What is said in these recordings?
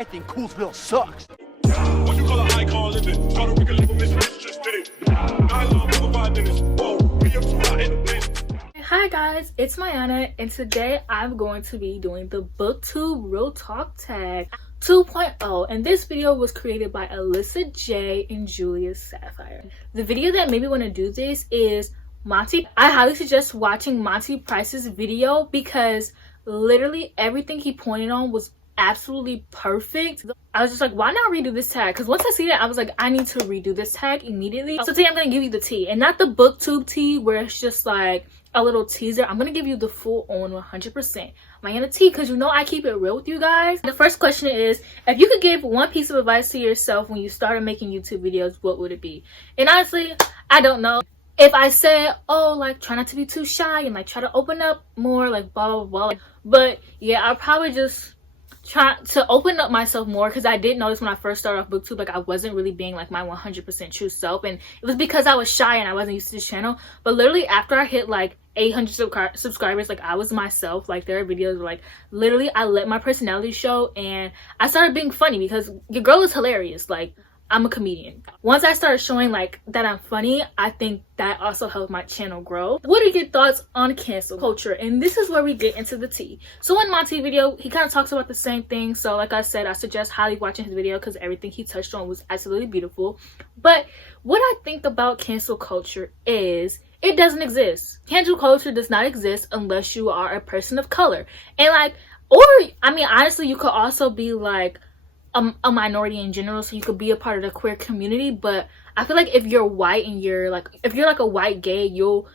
I think Coolsville sucks. What you call an icon living? Puerto Rican living, Miss Rich just did it. I love over 5 minutes. Whoa, we up too hot in the place. Hi guys, it's Mayana, and today I'm going to be doing the booktube real talk tag 2.0, and this video was created by Alyssa J and Julia Sapphire. The video that made me want to do this is Monty. I highly suggest watching Monty Price's video because literally everything he pointed on was absolutely perfect. I was just like, why not redo this tag? Because once I see that, I was like, I need to redo this tag immediately. So today I'm going to give you the tea, and not the booktube tea where it's just like a little teaser. I'm going to give you the full on 100% Mayana tea, because you know I keep it real with you guys. The first question is, if you could give one piece of advice to yourself when you started making YouTube videos, what would it be? And honestly, I don't know. If I said, oh, like, try not to be too shy and like try to open up more, like blah blah blah, but yeah, I'll probably just try to open up myself more, because I did notice when I first started off booktube, like I wasn't really being like my 100% true self, and it was because I was shy and I wasn't used to this channel. But literally after I hit like 800 subscribers, like I was myself. Like their videos were like, literally I let my personality show, and I started being funny because your girl is hilarious. Like, I'm a comedian. Once I started showing like that I'm funny, I think that also helped my channel grow. What are your thoughts on cancel culture? And this is where we get into the tea. So in Monty's video, he kind of talks about the same thing. So like I said, I suggest highly watching his video because everything he touched on was absolutely beautiful. But what I think about cancel culture is it doesn't exist. Cancel culture does not exist unless you are a person of color. And like, or I mean, honestly, you could also be like a minority in general, so you could be a part of the queer community. But I feel like if you're white and you're like, if you're like a white gay, you'll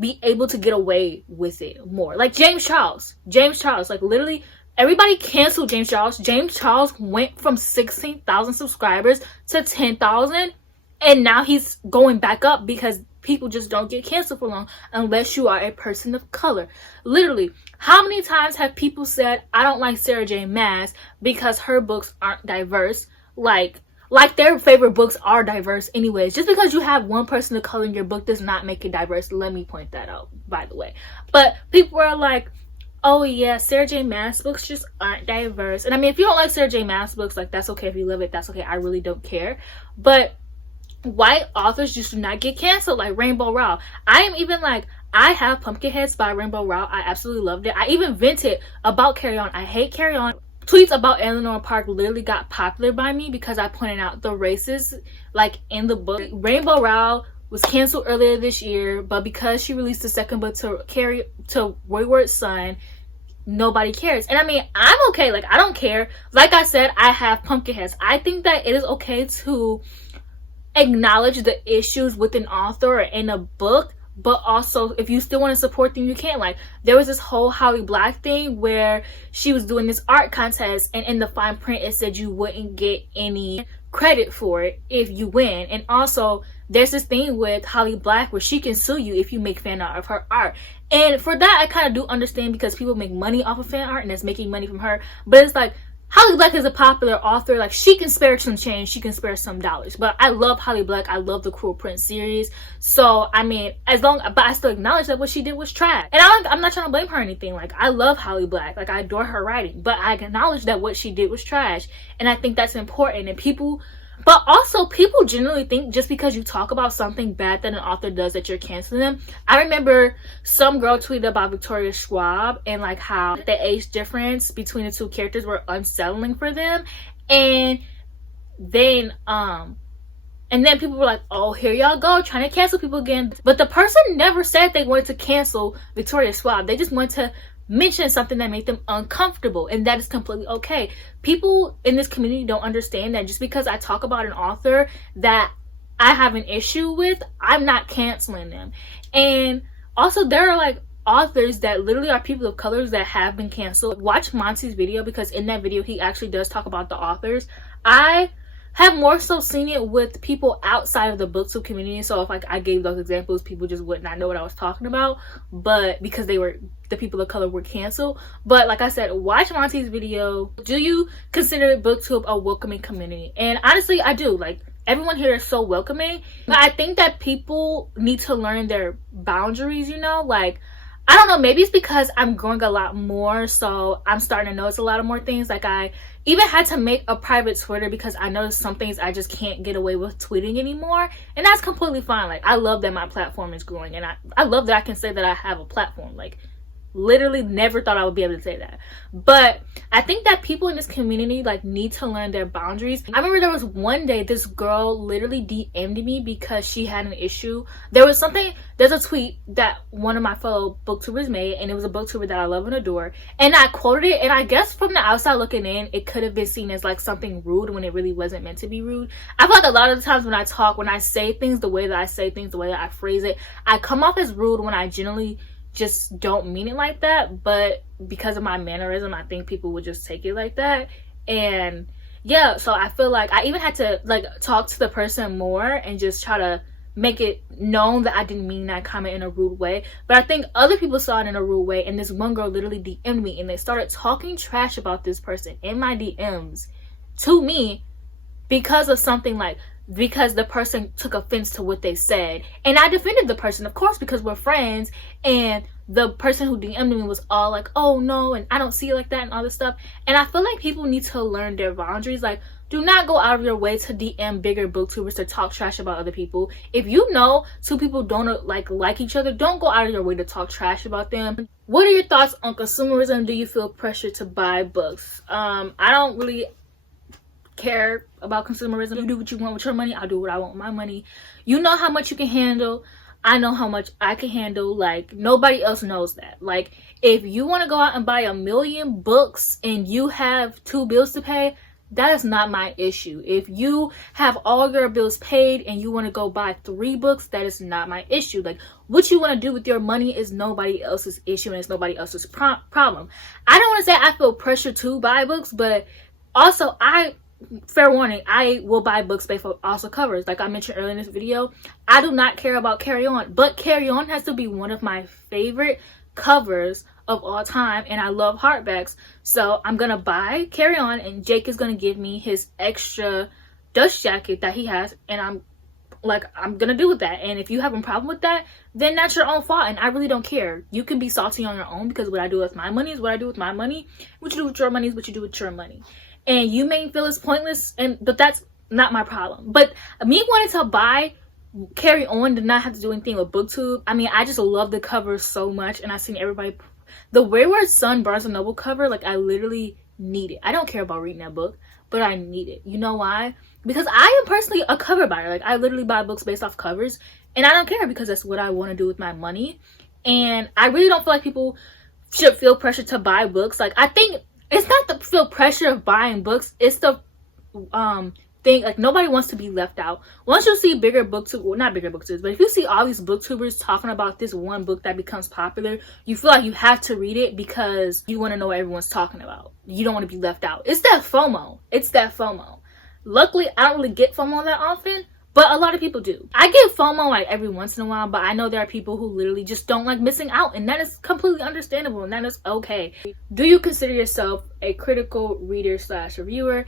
be able to get away with it more. Like James Charles, like literally everybody canceled James Charles. James Charles went from 16,000 subscribers to 10,000, and now he's going back up because people just don't get canceled for long unless you are a person of color. Literally, how many times have people said, I don't like Sarah J Maas because her books aren't diverse? Like their favorite books are diverse anyways. Just because you have one person of color in your book does not make it diverse. Let me point that out, by the way. But people are like, oh yeah, Sarah J Maas books just aren't diverse. And I mean, if you don't like Sarah J Maas books, like that's okay. If you love it, that's okay. I really don't care. But white authors just do not get canceled like Rainbow Rowell. I am even like, I have Pumpkinheads by Rainbow Rowell. I absolutely loved it. I even vented about Carry On. I hate Carry On. Tweets about Eleanor Park literally got popular by me because I pointed out the races like in the book. Rainbow Rowell was canceled earlier this year, but because she released the second book to Wayward Son, nobody cares. And I mean, I'm okay. Like, I don't care. Like I said, I have Pumpkinheads. I think that it is okay to acknowledge the issues with an author or in a book, but also if you still want to support them, you can. Like, there was this whole Holly Black thing where she was doing this art contest, and in the fine print it said you wouldn't get any credit for it if you win. And also there's this thing with Holly Black where she can sue you if you make fan art of her art. And for that, I kind of do understand because people make money off of fan art and it's making money from her. But it's like, Holly Black is a popular author. Like, she can spare some change, she can spare some dollars. But I love Holly Black. I love the Cruel Prince series. So I mean, but I still acknowledge that what she did was trash. And I'm not trying to blame her or anything. Like, I love Holly Black. Like, I adore her writing. But I acknowledge that what she did was trash. And I think that's important. And people generally think just because you talk about something bad that an author does that you're canceling them. I remember some girl tweeted about Victoria Schwab and like how the age difference between the two characters were unsettling for them. And then people were like, oh, here y'all go trying to cancel people again. But the person never said they wanted to cancel Victoria Schwab. They just wanted to mention something that made them uncomfortable, and that is completely okay. People in this community don't understand that just because I talk about an author that I have an issue with, I'm not canceling them. And also, there are like authors that literally are people of colors that have been canceled. Watch Monty's video, because in that video he actually does talk about the authors. I have more so seen it with people outside of the booktube community. So if like I gave those examples, people just would not know what I was talking about, but because they were, the people of color were canceled. But like I said, watch Monty's video. Do you consider booktube a welcoming community? And honestly, I do. Like, everyone here is so welcoming. But I think that people need to learn their boundaries, you know? Like, I don't know, maybe it's because I'm growing a lot more, so I'm starting to notice a lot of more things. Like, I even had to make a private Twitter because I noticed some things I just can't get away with tweeting anymore, and that's completely fine. Like, I love that my platform is growing, and I love that I can say that I have a platform. Like, literally never thought I would be able to say that. But I think that people in this community like need to learn their boundaries. I remember there was one day this girl literally DM'd me because she had an issue. There's a tweet that one of my fellow booktubers made, and it was a booktuber that I love and adore, and I quoted it, and I guess from the outside looking in, it could have been seen as like something rude when it really wasn't meant to be rude. I feel like a lot of the times when I say things, the way that I say things, the way that I phrase it, I come off as rude when I generally just don't mean it like that, but because of my mannerism, I think people would just take it like that. And yeah, so I feel like I even had to like talk to the person more and just try to make it known that I didn't mean that comment in a rude way. But I think other people saw it in a rude way, and this one girl literally DM'd me, and they started talking trash about this person in my DMs to me because of something like, because the person took offense to what they said. And I defended the person, of course, because we're friends, and the person who DM'd me was all like, oh no, and I don't see it like that and all this stuff. And I feel like people need to learn their boundaries. Like, do not go out of your way to DM bigger booktubers to talk trash about other people. If you know two people don't like each other, don't go out of your way to talk trash about them. What are your thoughts on consumerism? Do you feel pressure to buy books? I don't really care about consumerism. You do what you want with your money, I'll do what I want with my money. You know how much you can handle, I know how much I can handle. Like, nobody else knows that. Like, if you want to go out and buy 1 million books and you have 2 bills to pay, that is not my issue. If you have all your bills paid and you want to go buy 3 books, that is not my issue. Like, what you want to do with your money is nobody else's issue, and it's nobody else's problem. I don't want to say I feel pressure to buy books, but also fair warning, I will buy books based on also covers. Like I mentioned earlier in this video, I do not care about Carry On, but Carry On has to be one of my favorite covers of all time, and I love hardbacks. So I'm gonna buy Carry On, and Jake is gonna give me his extra dust jacket that he has, and I'm gonna do with that. And if you have a problem with that, then that's your own fault, and I really don't care. You can be salty on your own, because what I do with my money is what I do with my money. What you do with your money is what you do with your money. And you may feel it's pointless, but that's not my problem. But me wanting to buy Carry On did not have to do anything with booktube. I mean, I just love the cover so much, and I've seen everybody, the Wayward Son Barnes & Noble cover, like I literally need it. I don't care about reading that book, but I need it. You know why? Because I am personally a cover buyer. Like, I literally buy books based off covers, and I don't care, because that's what I want to do with my money. And I really don't feel like people should feel pressure to buy books. Like, I think it's not the feel pressure of buying books, it's the thing, like, nobody wants to be left out. Once you see bigger booktubers, well, not bigger booktubers, but if you see all these booktubers talking about this one book that becomes popular, you feel like you have to read it because you want to know what everyone's talking about. You don't want to be left out. It's that FOMO. It's that FOMO. Luckily, I don't really get FOMO that often, but a lot of people do. I get FOMO like every once in a while, but I know there are people who literally just don't like missing out, and that is completely understandable, and that is okay. Do you consider yourself a critical reader / reviewer?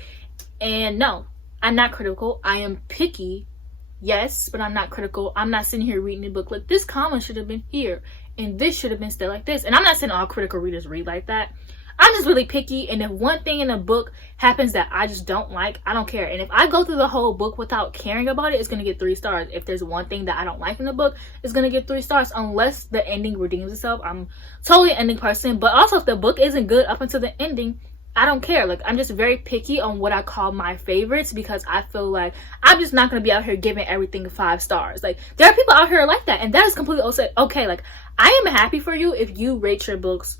And no, I'm not critical. I am picky, yes, but I'm not critical. I'm not sitting here reading a book like, this comma should have been here, and this should have been said like this. And I'm not saying all critical readers read like that. I'm just really picky, and if one thing in a book happens that I just don't like, I don't care. And if I go through the whole book without caring about it, it's going to get 3 stars. If there's one thing that I don't like in the book, it's going to get 3 stars, unless the ending redeems itself. I'm totally an ending person, but also if the book isn't good up until the ending, I don't care. Like, I'm just very picky on what I call my favorites, because I feel like I'm just not going to be out here giving everything 5 stars. Like, there are people out here like that, and that is completely okay. Like, I am happy for you if you rate your books,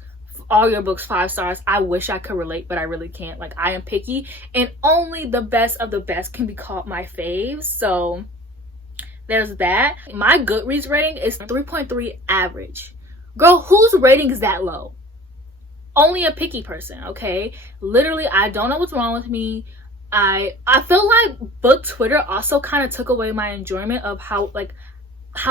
all your books, 5 stars. I wish I could relate, but I really can't. Like, I am picky, and only the best of the best can be called my faves. So there's that. My Goodreads rating is 3.3 average. Girl, whose rating is that low? Only a picky person, okay? Literally, I don't know what's wrong with me. I feel like book Twitter also kind of took away my enjoyment of how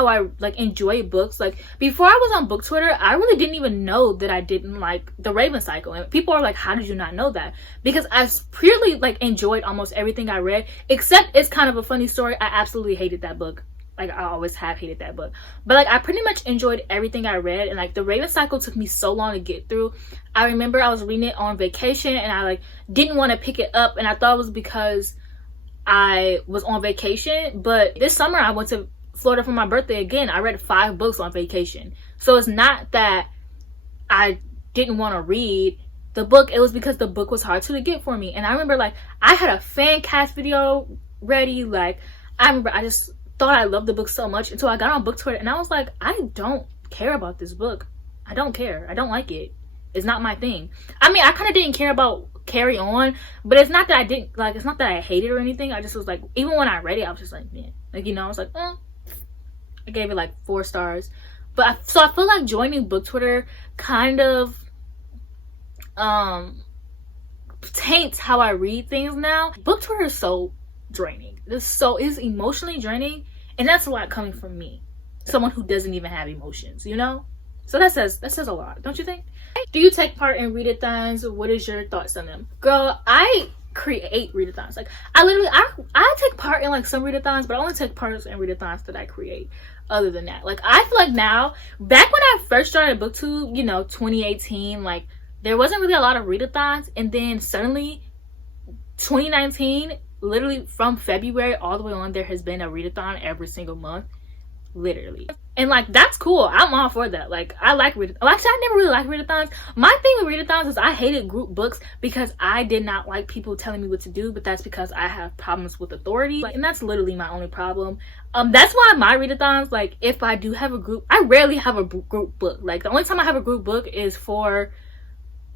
I enjoy books. Like, before I was on book Twitter, I really didn't even know that I didn't like The Raven Cycle, and people are like, how did you not know that? Because I purely enjoyed almost everything I read, except It's Kind of a Funny Story. I absolutely hated that book. Like, I always have hated that book. But like, I pretty much enjoyed everything I read, and like the Raven Cycle took me so long to get through. I remember I was reading it on vacation, and I like didn't want to pick it up, and I thought it was because I was on vacation. But this summer I went to Florida for my birthday again. I read 5 books on vacation. So it's not that I didn't want to read the book, it was because the book was hard to get for me. And I remember like I had a fan cast video ready. Like, I remember I just thought I loved the book so much until I got on book Twitter, and I was like, I don't care about this book. I don't care. I don't like it. It's not my thing. I mean, I kind of didn't care about Carry On, but it's not that I didn't like, it's not that I hated it or anything. I just was like, even when I read it, I was just like, man, like, you know, I was like, I gave it like 4 stars. But so I feel like joining book Twitter kind of taints how I read things now. Book Twitter is so draining. It's emotionally draining, and that's a lot coming from me, someone who doesn't even have emotions, you know. So that says a lot, don't you think? Do you take part in readathons? What is your thoughts on them? Girl, I create readathons. Like, I take part in like some readathons, but I only take part in readathons that I create. Other than that, like, I feel like now, back when I first started booktube, you know, 2018, like, there wasn't really a lot of readathons, and then suddenly 2019, literally from February all the way on, there has been a readathon every single month, literally. And like, that's cool. I'm all for that. Like, I like readathons. Well, actually, I never really liked readathons. My thing with readathons is I hated group books because I did not like people telling me what to do, but that's because I have problems with authority. Like, and that's literally my only problem. That's why my readathons, like, if I do have a group, I rarely have a group book. Like, the only time I have a group book is for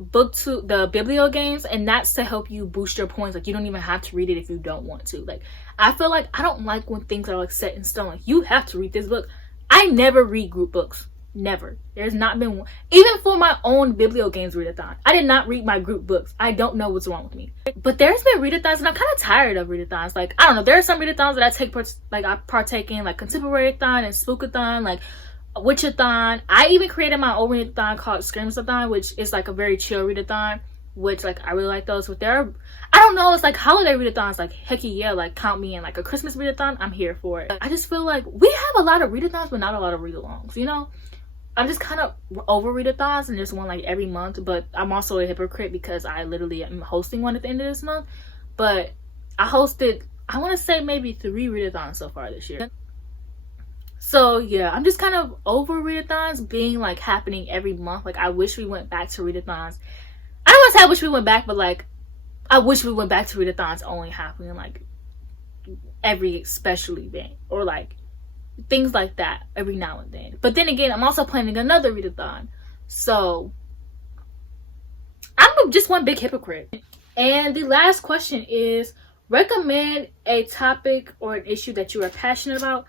booktube, the biblio games, and that's to help you boost your points. Like, you don't even have to read it if you don't want to. Like, I feel like I don't like when things are like set in stone, like, you have to read this book. I never read group books. Never. There's not been one. Even for my own biblio games readathon, I did not read my group books. I don't know what's wrong with me. But there's been readathons, and I'm kind of tired of readathons. Like, I don't know, there are some readathons that I partake in, like contemporary-thon and spookathon, like witchathon. I even created my own readathon called Screamathon, which is like a very chill readathon, which like I really like those. But there are, I don't know, it's like holiday readathons, like hecky yeah, like count me in. Like a Christmas readathon, I'm here for it. I just feel like we have a lot of readathons but not a lot of read-alongs, you know. I'm just kind of over readathons and just one like every month. But I'm also a hypocrite because I literally am hosting one at the end of this month. But I hosted, I want to say maybe 3 readathons so far this year. So yeah, I'm just kind of over readathons being like happening every month. Like, I wish we went back to readathons. I don't want to say I wish we went back, but like, I wish we went back to readathons only happening like every special event, or like things like that every now and then. But then again, I'm also planning another readathon, so I'm just one big hypocrite. And the last question is, recommend a topic or an issue that you are passionate about.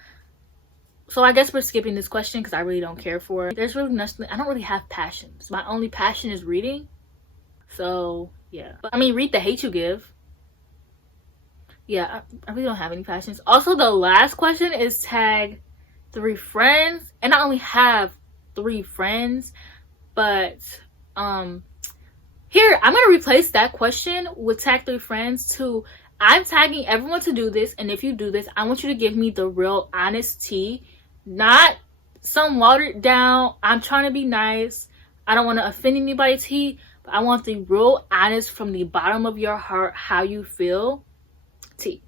So I guess we're skipping this question because I really don't care for it. There's really nothing, I don't really have passions. My only passion is reading. So yeah, but I mean, read The Hate You Give. Yeah, I really don't have any passions. Also, the last question is tag 3 friends, and I only have 3 friends, but here I'm gonna replace that question with tag 3 friends to, I'm tagging everyone to do this, and if you do this, I want you to give me the real honest tea, not some watered down, I'm trying to be nice, I don't want to offend anybody tea, but I want the real honest from the bottom of your heart how you feel tea.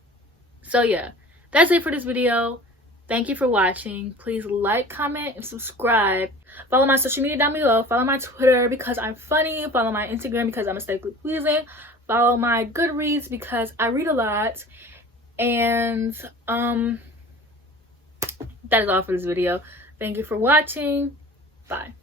So yeah, that's it for this video. Thank you for watching. Please like, comment, and subscribe. Follow my social media down below. Follow my Twitter because I'm funny. Follow my Instagram because I'm aesthetically pleasing. Follow my Goodreads because I read a lot. And that is all for this video. Thank you for watching. Bye.